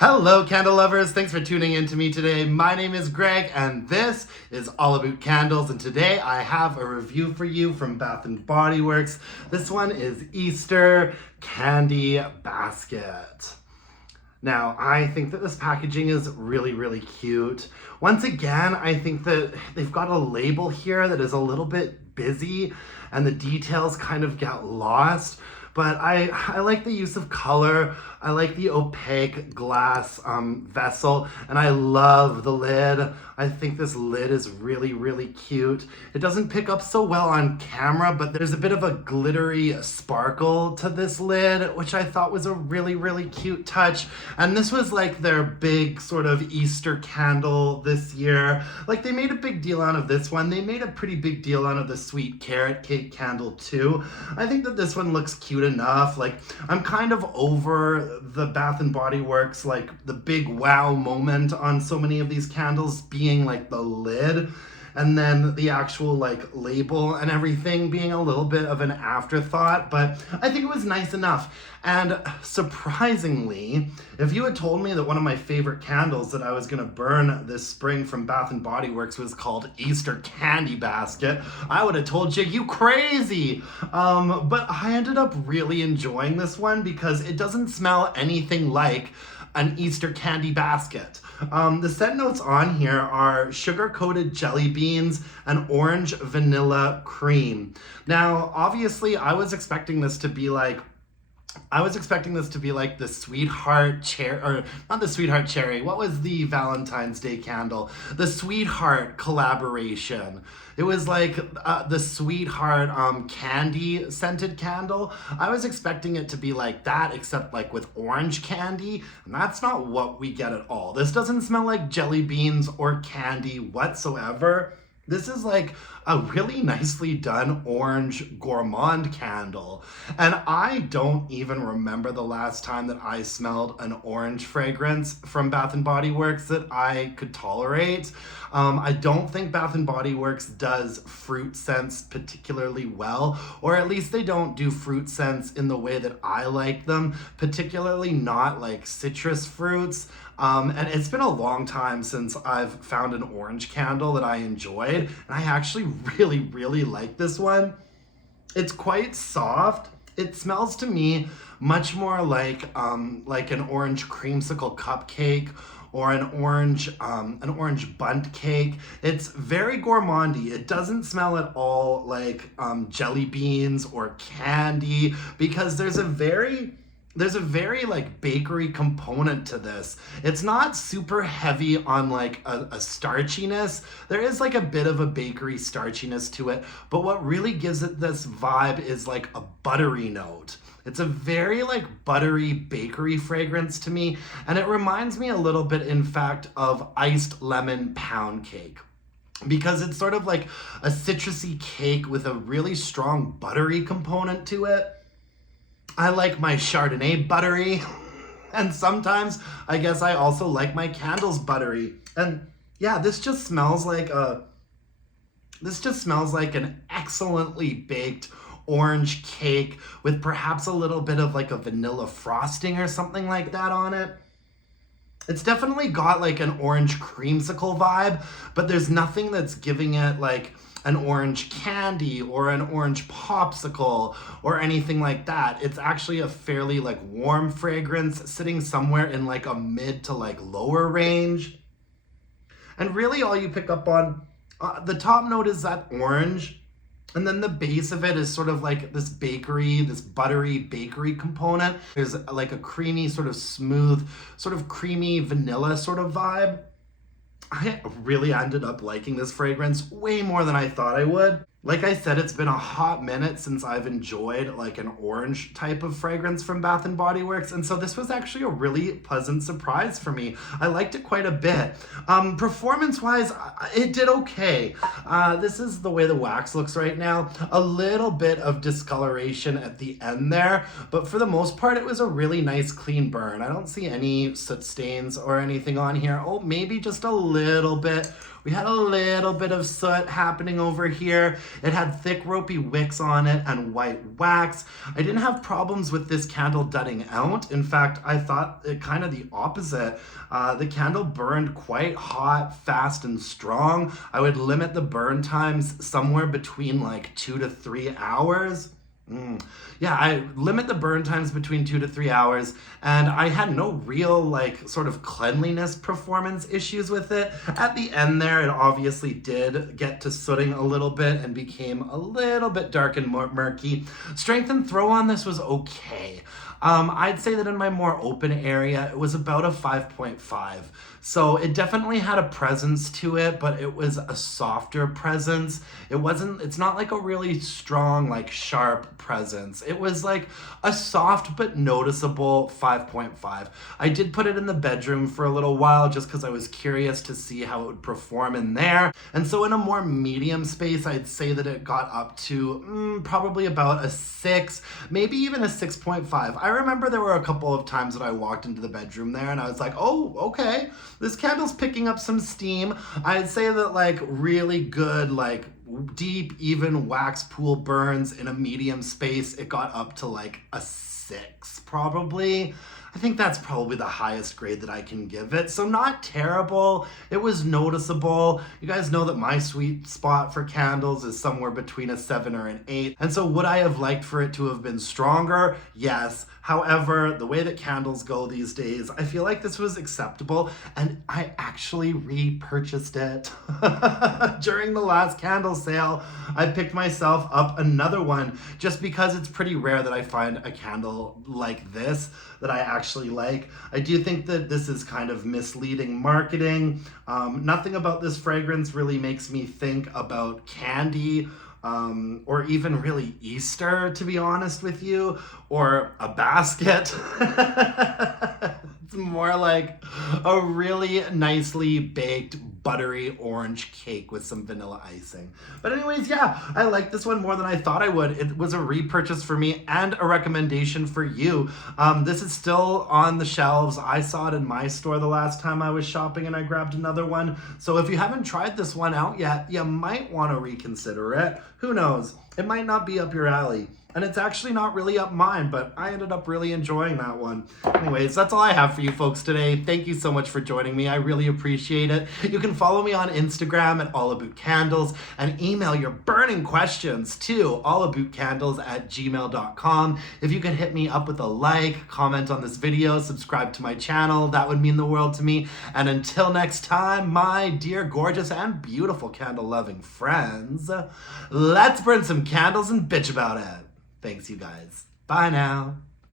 Hello, candle lovers. Thanks for tuning in to me today. My name is Greg, and this is All About Candles. And today I have a review for you from Bath & Body Works. This one is Easter Candy Basket. Now, I think that this packaging is really cute. Once again, I think that they've got a label here that is a little bit busy, and the details kind of get lost. But I like the use of color. I like the opaque glass vessel, and I love the lid. I think this lid is really cute. It doesn't pick up so well on camera, but there's a bit of a glittery sparkle to this lid, which I thought was a really cute touch. And this was like their big sort of Easter candle this year. Like, they made a big deal out of this one. They made a pretty big deal out of the sweet carrot cake candle too. I think that this one looks cute enough. Like, I'm kind of over the Bath & Body Works, like the big wow moment on so many of these candles being like the lid, and then the actual like label and everything being a little bit of an afterthought. But I think it was nice enough. And surprisingly, if you had told me that one of my favorite candles that I was gonna burn this spring from Bath & Body Works was called Easter Candy Basket, I would have told you crazy. But I ended up really enjoying this one because it doesn't smell anything like an Easter candy basket. The scent notes on here are sugar-coated jelly beans and orange vanilla cream. Now, obviously, I was expecting this to be like the Sweetheart Cherry, or not the Sweetheart Cherry. What was the Valentine's Day candle? The Sweetheart collaboration. It was like the Sweetheart candy scented candle. I was expecting it to be like that, except like with orange candy, and that's not what we get at all. This doesn't smell like jelly beans or candy whatsoever. This is like a really nicely done orange gourmand candle. And I don't even remember the last time that I smelled an orange fragrance from Bath & Body Works that I could tolerate. I don't think Bath & Body Works does fruit scents particularly well, or at least they don't do fruit scents in the way that I like them, particularly not like citrus fruits. And it's been a long time since I've found an orange candle that I enjoyed, and I actually really like this one. It's quite soft. It smells to me much more like an orange creamsicle cupcake or an orange bundt cake. It's very gourmandy. It doesn't smell at all like jelly beans or candy, because there's a very like bakery component to this. It's not super heavy on like a starchiness. There is like a bit of a bakery starchiness to it, but what really gives it this vibe is like a buttery note. It's a very like buttery bakery fragrance to me, and it reminds me a little bit, in fact, of iced lemon pound cake, because it's sort of like a citrusy cake with a really strong buttery component to it. I like my Chardonnay buttery, and sometimes I guess I also like my candles buttery. And yeah, this just smells like an excellently baked orange cake with perhaps a little bit of like a vanilla frosting or something like that on it. It's definitely got like an orange creamsicle vibe, but there's nothing that's giving it like an orange candy or an orange popsicle or anything like that. It's actually a fairly like warm fragrance, sitting somewhere in like a mid to like lower range. And really all you pick up on, the top note is that orange, and then the base of it is sort of like this buttery bakery component. There's like a creamy, sort of smooth, sort of creamy vanilla sort of vibe. I really ended up liking this fragrance way more than I thought I would. Like I said, it's been a hot minute since I've enjoyed like an orange type of fragrance from Bath & Body Works, and so this was actually a really pleasant surprise for me. I liked it quite a bit. Performance-wise, it did okay. This is the way the wax looks right now. A little bit of discoloration at the end there, but for the most part, it was a really nice clean burn. I don't see any soot stains or anything on here. Oh, maybe just a little bit. We had a little bit of soot happening over here. It had thick ropey wicks on it and white wax. I didn't have problems with this candle dudding out. In fact, I thought it kind of the opposite. The candle burned quite hot, fast, and strong. I would limit the burn times somewhere between like 2 to 3 hours. Yeah, I limit the burn times between 2 to 3 hours, and I had no real like sort of cleanliness performance issues with it. At the end there, it obviously did get to sooting a little bit and became a little bit dark and murky. Strength and throw on this was okay. I'd say that in my more open area, it was about a 5.5. So it definitely had a presence to it, but it was a softer presence. It's not like a really strong, like sharp presence. It was like a soft but noticeable 5.5. I did put it in the bedroom for a little while just because I was curious to see how it would perform in there. And so in a more medium space, I'd say that it got up to probably about a 6, maybe even a 6.5. I remember there were a couple of times that I walked into the bedroom there and I was like, oh, okay, this candle's picking up some steam. I'd say that like really good, like deep, even wax pool burns in a medium space, it got up to like a 6 probably. I think that's probably the highest grade that I can give it. So not terrible. It was noticeable. You guys know that my sweet spot for candles is somewhere between a 7 or an 8. And so would I have liked for it to have been stronger? Yes. However, the way that candles go these days, I feel like this was acceptable, and I actually repurchased it. During the last candle sale, I picked myself up another one just because it's pretty rare that I find a candle like this that I actually like. I do think that this is kind of misleading marketing. Nothing about this fragrance really makes me think about candy, or even really Easter, to be honest with you, or a basket. It's more like a really nicely baked buttery orange cake with some vanilla icing. But anyways, yeah, I like this one more than I thought I would. It was a repurchase for me and a recommendation for you. This is still on the shelves. I saw it in my store the last time I was shopping and I grabbed another one. So if you haven't tried this one out yet, you might want to reconsider it. Who knows? It might not be up your alley. And it's actually not really up mine, but I ended up really enjoying that one. Anyways, that's all I have for you folks today. Thank you so much for joining me. I really appreciate it. You can follow me on Instagram at allabootcandles and email your burning questions to allabootcandles@gmail.com. If you could hit me up with a like, comment on this video, subscribe to my channel, that would mean the world to me. And until next time, my dear, gorgeous, and beautiful candle-loving friends, let's burn some candles and bitch about it. Thanks, you guys. Bye now.